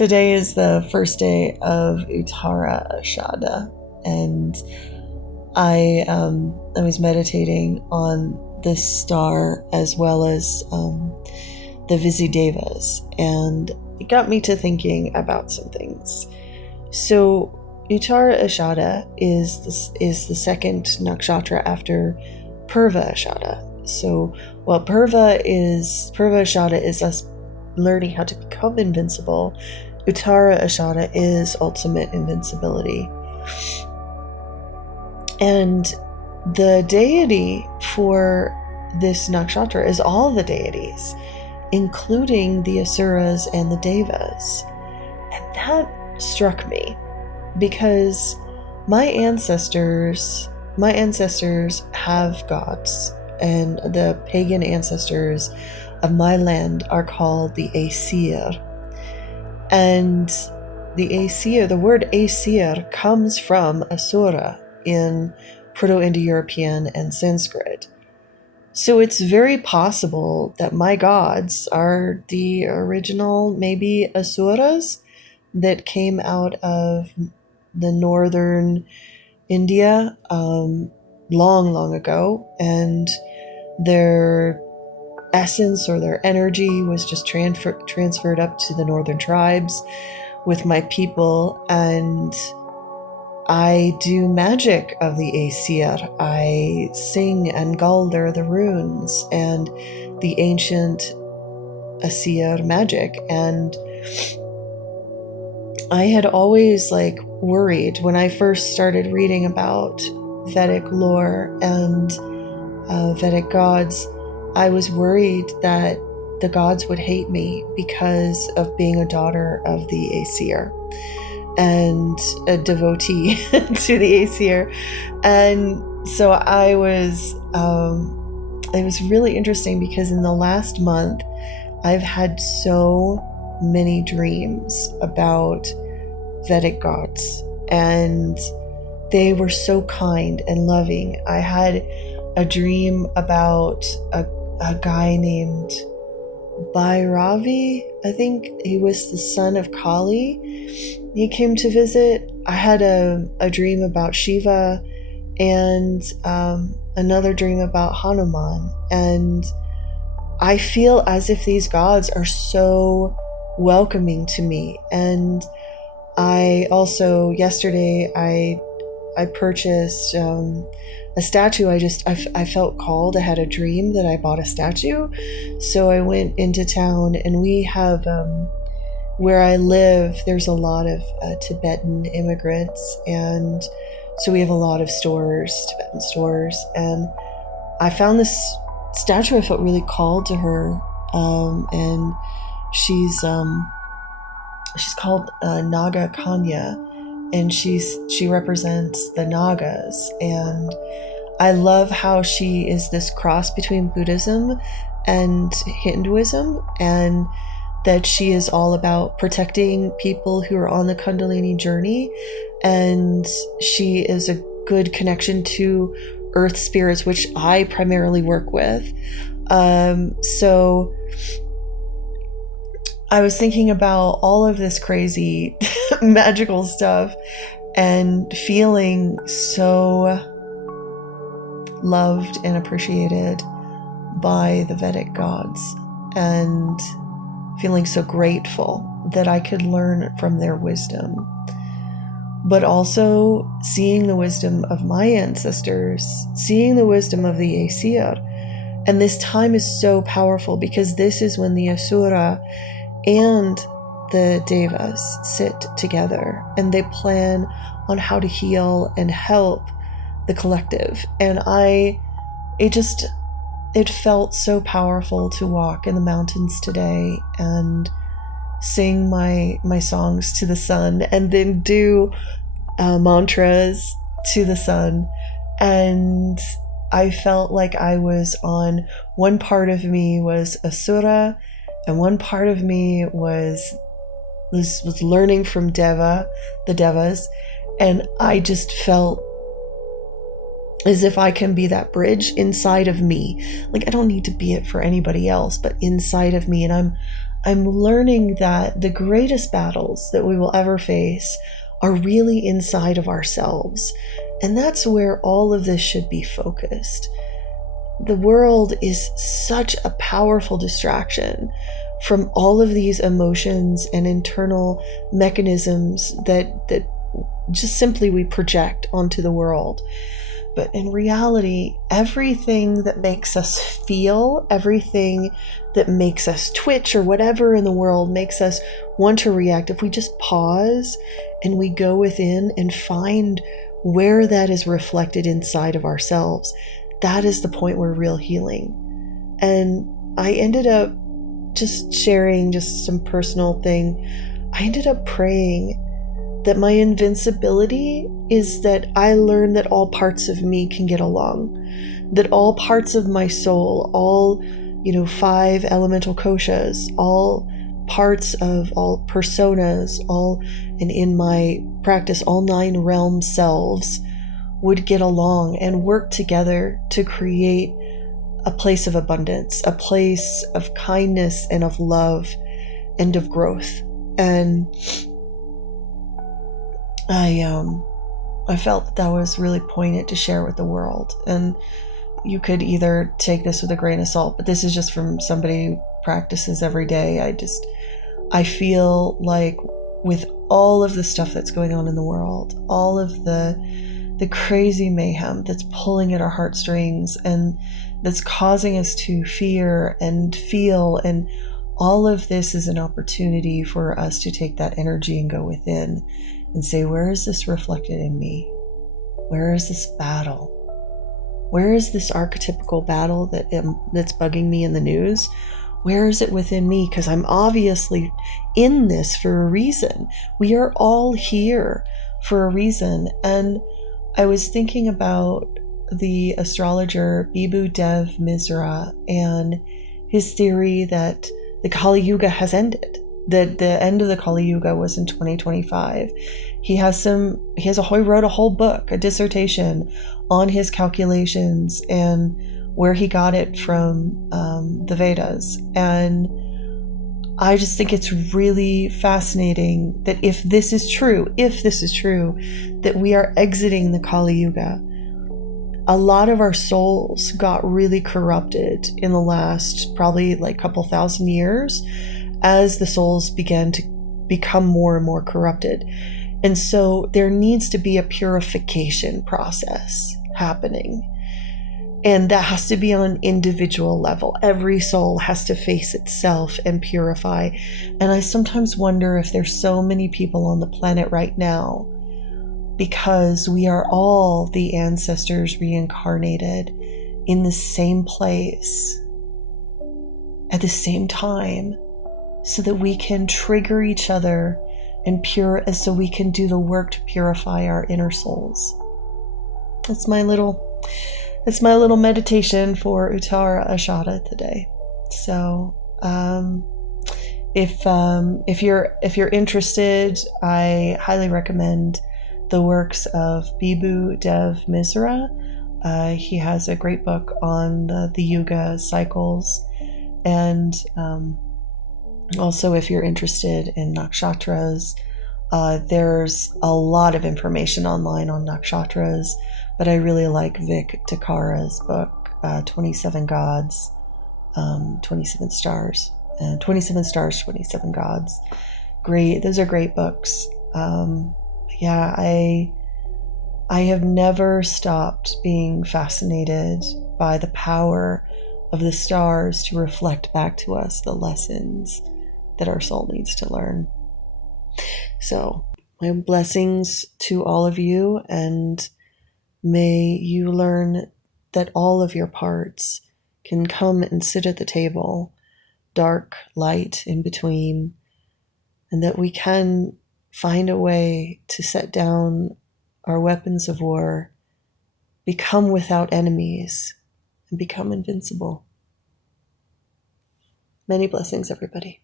Today is the first day of UttarAshadha, and I was meditating on this star as well as the Visudevas, and it got me to thinking about some things. So UttarAshadha is the second nakshatra after Purvashadha. So while Purvashadha is us learning how to become invincible, UttarAshadha is ultimate invincibility. And the deity for this nakshatra is all the deities, including the Asuras and the Devas. And that struck me because my ancestors have gods, and the pagan ancestors of my land are called the Aesir. And the Aesir, the word Aesir comes from Asura in Proto-Indo-European and Sanskrit. So it's very possible that my gods are the original, maybe Asuras that came out of the northern India long ago, and their essence or their energy was just transferred up to the northern tribes with my people, and I do magic of the Aesir. I sing and galder the runes and the ancient Aesir magic. And I had always worried when I first started reading about Vedic lore and Vedic gods. I was worried that the gods would hate me because of being a daughter of the Aesir and a devotee to the Aesir. And so it was really interesting because in the last month, I've had so many dreams about Vedic gods, and they were so kind and loving. I had a dream about a guy named Bhairavi. I think he was the son of Kali. He came to visit. I had a dream about Shiva, and another dream about Hanuman. And I feel as if these gods are so welcoming to me. And I also, yesterday, I purchased a statue. I felt called. I had a dream that I bought a statue. So I went into town, and we have, where I live, there's a lot of Tibetan immigrants. And so we have a lot of Tibetan stores. And I found this statue. I felt really called to her. And she's called Naga Kanya. And she represents the Nagas, and I love how she is this cross between Buddhism and Hinduism, and that she is all about protecting people who are on the Kundalini journey, and she is a good connection to earth spirits, which I primarily work with. So I was thinking about all of this crazy magical stuff and feeling so loved and appreciated by the Vedic gods, and feeling so grateful that I could learn from their wisdom, but also seeing the wisdom of my ancestors, seeing the wisdom of the Aesir. And this time is so powerful because this is when the Asura and the Devas sit together and they plan on how to heal and help the collective. And it felt so powerful to walk in the mountains today and sing my songs to the sun, and then do mantras to the sun. And I felt like I was on, one part of me was Asura, and one part of me was learning from the Devas, and I just felt as if I can be that bridge inside of me. I don't need to be it for anybody else, but inside of me, and I'm learning that the greatest battles that we will ever face are really inside of ourselves. And that's where all of this should be focused. The world is such a powerful distraction from all of these emotions and internal mechanisms that just simply we project onto the world. But in reality, everything that makes us feel, everything that makes us twitch or whatever in the world makes us want to react, if we just pause and we go within and find where that is reflected inside of ourselves, that is the point where real healing. And I ended up just sharing just some personal thing. I ended up praying that my invincibility is that I learn that all parts of me can get along, that all parts of my soul, all, 5 elemental koshas, all parts of all personas, and in my practice, all 9 realm selves would get along and work together to create a place of abundance, a place of kindness and of love and of growth. And I felt that was really poignant to share with the world. And you could either take this with a grain of salt, but this is just from somebody who practices every day. I feel like with all of the stuff that's going on in the world, all of the crazy mayhem that's pulling at our heartstrings and that's causing us to fear and feel, and all of this is an opportunity for us to take that energy and go within and say, where is this reflected in me? Where is this battle? Where is this archetypical battle that's bugging me in the news? Where is it within me? Because I'm obviously in this for a reason. We are all here for a reason. And I was thinking about the astrologer Bibhu Dev Misra and his theory that the Kali Yuga has ended. That the end of the Kali Yuga was in 2025. He wrote a whole book, a dissertation on his calculations and where he got it from the Vedas. And I just think it's really fascinating that if this is true, that we are exiting the Kali Yuga. A lot of our souls got really corrupted in the last probably couple thousand years as the souls began to become more and more corrupted. And so there needs to be a purification process happening. And that has to be on an individual level. Every soul has to face itself and purify. And I sometimes wonder if there's so many people on the planet right now because we are all the ancestors reincarnated in the same place at the same time, so that we can trigger each other and so we can do the work to purify our inner souls. That's my little meditation for UttarAshadha today. So if you're interested, I highly recommend the works of Bibhu Dev Misra. He has a great book on the Yuga cycles, and also, if you're interested in nakshatras, there's a lot of information online on nakshatras, but I really like Vic Takara's book, 27 Gods, 27 Stars, and 27 Stars, 27 Gods. Great. Those are great books. I have never stopped being fascinated by the power of the stars to reflect back to us the lessons that our soul needs to learn. So, my blessings to all of you, and may you learn that all of your parts can come and sit at the table, dark, light, in between, and that we can find a way to set down our weapons of war, become without enemies, and become invincible. Many blessings, everybody.